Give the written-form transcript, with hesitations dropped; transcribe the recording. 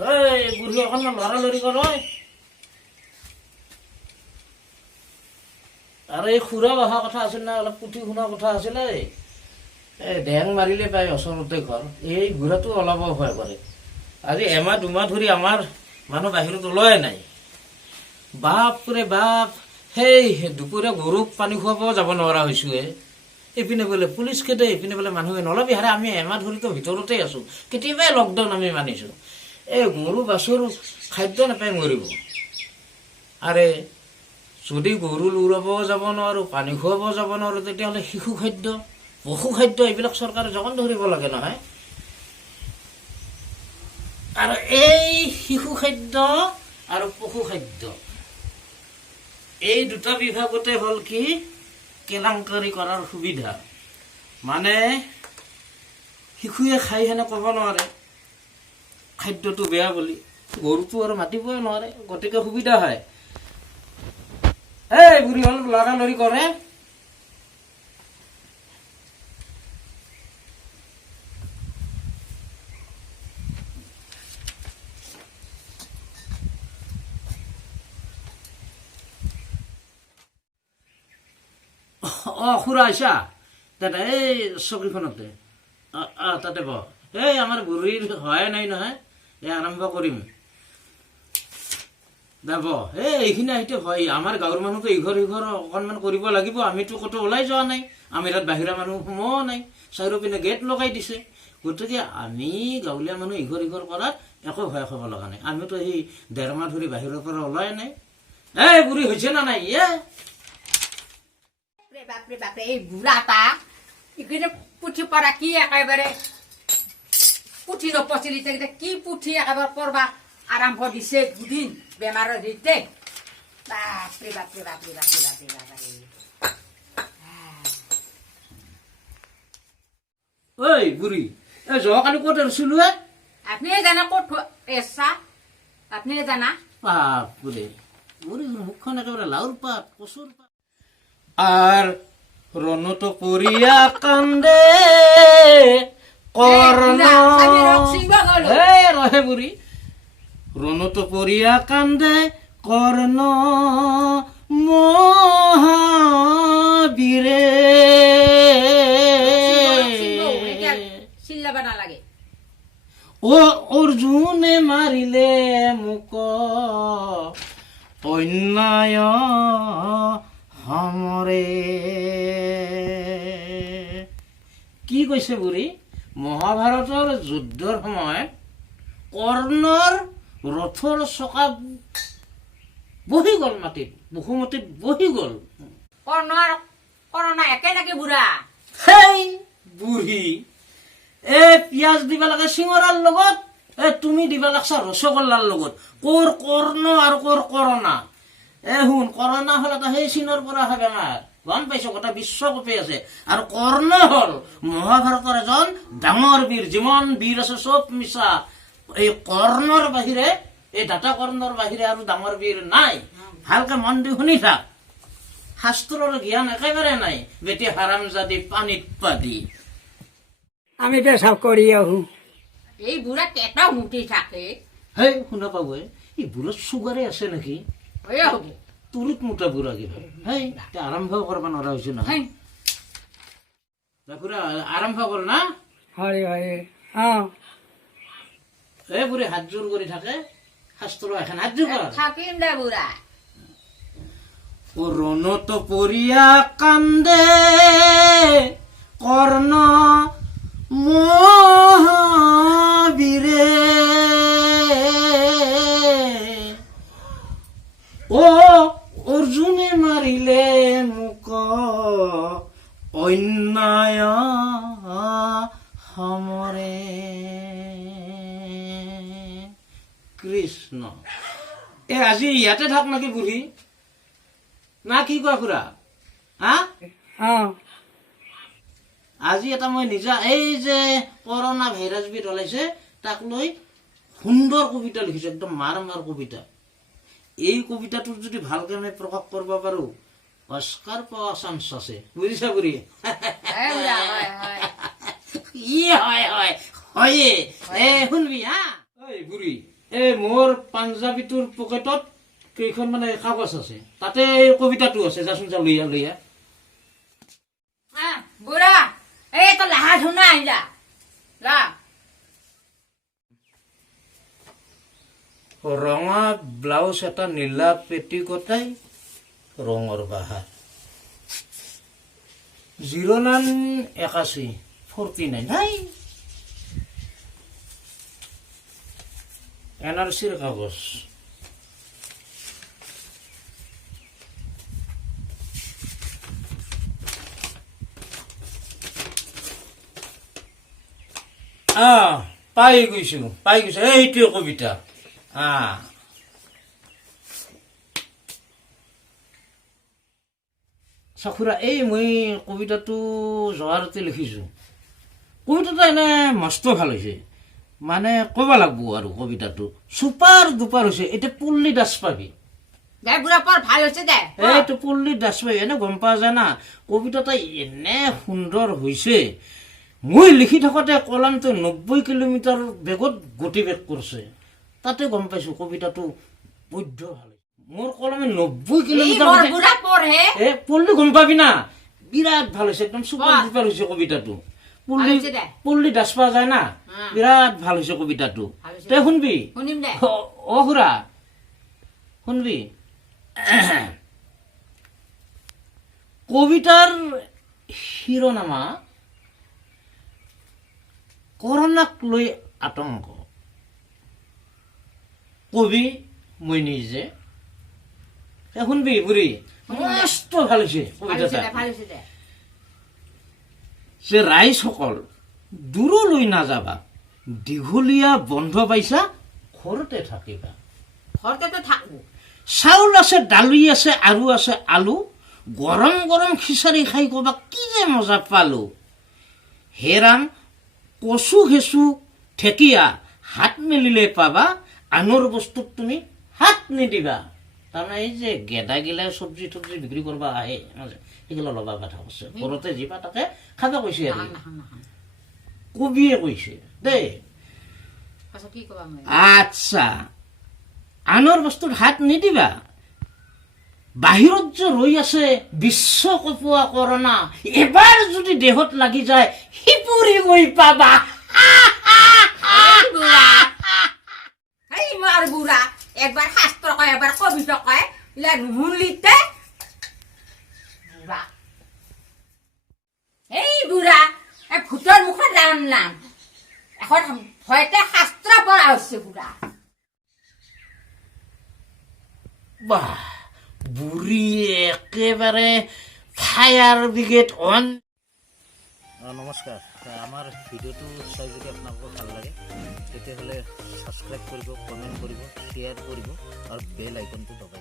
এই বুঢ়ী অকণমান লৰালৰি কৰ ঐ। আৰু এই খুৰা অহা কথা আছিল না, অলপ পুথি শুনা কথা আছিলে। এই ডেং মাৰিলে পাই ওচৰতে ঘৰ, এই বুঢ়াটো অলপ ভয় কৰে। আজি এমাহ দুমাহ ধৰি আমাৰ মানুহ বাহিৰত ওলোৱাই নাই। বাপৰে বাপ, সেই দুপৰীয়া গৰুক পানী খুৱাব যাব নোৱাৰা হৈছোঁ। এইপিনে বোলে পুলিচ খেদে, এইপিনে বোলে মানুহে নলবি হাৰে। আমি এমাহ ধৰিতো ভিতৰতে আছোঁ, কেতিয়াবাই লকডাউন আমি মানিছোঁ। এই গৰু বাছুৰ খাদ্য নাপাই মৰিব। আৰে যদি গৰু লুৰাব যাব নোৱাৰোঁ, পানী খুৱাব যাব নোৱাৰোঁ, তেতিয়াহ'লে শিশু খাদ্য, পশু খাদ্য এইবিলাক চৰকাৰে যোগান ধৰিব লাগে নহয়। আৰু এই শিশু খাদ্য আৰু পশু খাদ্য এই দুটা বিভাগতে হ'ল কি কেলেংকাৰী কৰাৰ সুবিধা। মানে শিশুৱে খাই সেনে ক'ব নোৱাৰে খাদ্যটো বেয়া বুলি, গৰুটো আৰু মাতিবই নোৱাৰে, গতিকে সুবিধা হয়। এই বুঢ়ী হ'ল লৰালৰি কৰে। খুৰা আহিছা দাদা, এই চকীখনতে তাতে বহ। এই আমাৰ বুঢ়ীৰ হোৱাই নাই নহয়, এই আৰম্ভ কৰিম যাব। এইখিনি আহিতে হয়, আমাৰ গাঁৱৰ মানুহতো ইঘৰ সিঘৰ অকণমান কৰিব লাগিব। আমিতো ক'তো ওলাই যোৱা নাই, আমি তাত বাহিৰা মানুহ সোমোৱাও নাই, চাৰিওপিনে গেট লগাই দিছে। গতিকে আমি গাঁৱলীয়া মানুহ ইঘৰ সিঘৰ কৰাত একো ভয় খাব লগা নাই। আমিতো সেই ১.৫ মাহ ধৰি বাহিৰৰ পৰা ওলাই নাই। এই বুঢ়ী হৈছে না নাই? বাপরে বাপরে, এই বুড়াটা এখানে পুঁথি পড়া কি একেবারে পুঁথি নপচিলিতে কি পুঁথি একেবারে পড়বা আরম্ভ দিছে দুদিন বেমারের হইতে। বাপরে বাপরে বাপরে বাপরে বাপরে বাপরে। ওই বুঢ়ী, এই যোৱাকালি ক'ত আছিলো? আপনি জানা কত এসা, আপনি জানা? বাপৰে, বুঢ়ীৰ মুখখন একেবাৰে লাউৰ পাত কচুৰ পাত। আর রণত পরিয়া কান্দে কর্ণ, রহে বুড়ি, রণত পরিয়া কান্দে কর্ণ মহাবীরে। ও অর্জুনে মারিলে মুক অন্যায় সমরে। কি কৈছে বুঢ়ী? মহাভাৰতৰ যুদ্ধৰ সময়ত কৰ্ণৰ ৰথৰ চকা বহি গল মাটিত, বহুমতিত বহি গল। কৰ্ণৰ কৰোনা একে নাকি বুড়া? সেই বুঢ়ী, পিঁয়াজ দিবা লাগে চিঙৰাৰ লগত, তুমি দিবা লাগছা ৰসগোল্লাৰ লগত। ক'ৰ কৰ্ণ আৰু ক'ৰ কৰোণা? শুন, কৰোণা হল এটা সেই চীনৰ পৰা অহা বেমাৰ, গম পাইছ? গোটেই বিশ্বকোপে আছে। আৰু কৰ্ণ হল মহাভাৰতৰ এজন ডাঙৰ বীৰ, যিমান বীৰ আছে চব মিছা। এই কৰ্ণৰ বাহিৰে, এই দাতা কৰ্ণৰ বাহিৰে আৰু ডাঙৰ বীৰ নাই। ভালকে মন দি শুনি থাক, শাস্ত্ৰৰ জ্ঞান একেবাৰে নাই। বেটি হাৰামজাদি পানীত পাদি। আমি পেশাব করি আহু। এই বুড়া কেটাও মুঠি থাকে। হেই শুনা পাব, এই বুঢ়াৰ চুগাৰে আছে নেকি? হয়ে হব তুলিত মোটা বুঢ়া কিবা। হেই আৰম্ভ কৰিব নোৱাৰা হৈছে নহয়। খুৰা আৰম্ভ কৰ না। হয় হয়, এই বুঢ়ী হাত জোৰ কৰি থাকে, শাস্ত্ৰ এখন হাত জোৰ কৰ। থাকিম দে বুড়া। ৰণত পৰিয়া কান্দে কৰ্ণ মহাবীৰে। ও অৰ্জুনে মাৰিলে মোক অন্যায় সমৰে। কৃষ্ণ। আজি ইয়াতে থাক নাকি বুঢ়ী, না কি কোৱা খুৰা? আজি এটা মই নিজা, এই যে কৰোণা ভাইৰাছ বিধ ওলাইছে তাক লৈ সুন্দৰ কবিতা লিখিছো, একদম মাৰ মাৰ কবিতা। এই কবিতাটোৰ যদি ভালকে আমি প্ৰকাশ কৰিব পাৰো, অস্কাৰ পোৱা চান্স আছে, বুজিছা বুঢ়ী? ই হয় হয় হয়ে, শুনবি হা। বুঢ়ী এই মোৰ পাঞ্জাবীটোৰ পকেটত কেইখন মানে কাগজ আছে, তাতে এই কবিতাটো আছে, যাচোন যা লৈ আহ। বুঢ়া এই তো লাহা ধুনা আইলা লা ৰঙা ব্লাউজ এটা, নীলা পেটিকোটাই, ৰঙৰ বাহাৰ, 0981 নাই NRCৰ কাগজ। পাই গৈছো এইটোৱে কবিতা। চাখুৰা, এই মই কবিতাটো যোৱাৰাতে লিখিছো। কবিতাটো এনে মস্ত ভাল হৈছে, মানে ক'ব লাগব আৰু কবিতাটো চুপাৰ দুপাৰ হৈছে। এতিয়া পল্লী দাস পাবি, দে বুঢ়া পৰ ভাল হৈছে দে এইটো পল্লী দাস পাবি, এনে গম পোৱা যায় না। কবিতাটা এনে সুন্দৰ হৈছে, মই লিখি থাকোঁতে কলমটো 90 কিলোমিটাৰ বেগত গতিবেগ কৰিছে, তাতে গম পাইছো কবিতাটো বৈধ্য ভাল। মোৰ কলমে 90 কিলোমিটাৰ পঢ়লি গম পাবি না, বিৰাট ভাল হৈছে, একদম চুপাৰ ডুপাৰ হৈছে কবিতাটো। পল্লী দাস পোৱা যায় না, বিৰাট ভাল হৈছে কবিতাটো। তই শুনবি? অ খুৰা শুনবি? কবিতাৰ শিৰোনামা কৰোণাক লৈ আতংক। কবি মই নিজে। শুনবি বুঢ়ী, মস্ত ভাল হৈছে কবিতাটা। যে ৰাইজসকল দূৰলৈ নাযাবা, দীঘলীয়া বন্ধ পাইছা, ঘৰতে থাকিবা। চাউল আছে, দালি আছে, আৰু আছে আলু, গৰম গৰম খিচাৰি খাই কবা কি যে মজা পালো। হেৰাম কচু ঘেঁচু ঢেকীয়া হাত মেলিলে পাবা, আনৰ বস্তুত তুমি হাত নিদিবা। তাৰমানে এই যে গেদাগিলা চব্জি তব্জি বিক্ৰী কৰিব আহে, সেইগিলা ল'বা কথা কৈছে, ঘৰতে যিবা তাকে খাবা কৈছে আৰু কবিয়ে কৈছে দেই। আচ্ছা, আনৰ বস্তুত হাত নিদিবা, বাহিৰত যে ৰৈ আছে বিশ্ব কপোৱা কৰোণা, এবাৰ যদি দেহত লাগি যায় সিপুৰি গৈ পাবা। বুঢ়া একবাৰ শাস্ত্ৰ কয়, এবাৰ কবিতা কয়, ইলা নুশুনলিতে বুঢ়া। এই বুঢ়া এই ভূতৰ মুখত ৰাম নাম, এখন ভয়তে শাস্ত্ৰ পঢ়া হৈছে বুঢ়া। বাহ, বুঢ়ী একেবাৰে ফায়াৰ ব্ৰিগেড অন। নমস্কাৰ, আমাৰ ভিডিঅ'টো চাই যদি আপোনালোকৰ ভাল লাগে তেতিয়াহ'লে ছাবস্ক্ৰাইব কৰিব, কমেণ্ট কৰিব, শ্বেয়াৰ কৰিব আৰু বেল আইকনটো দবাই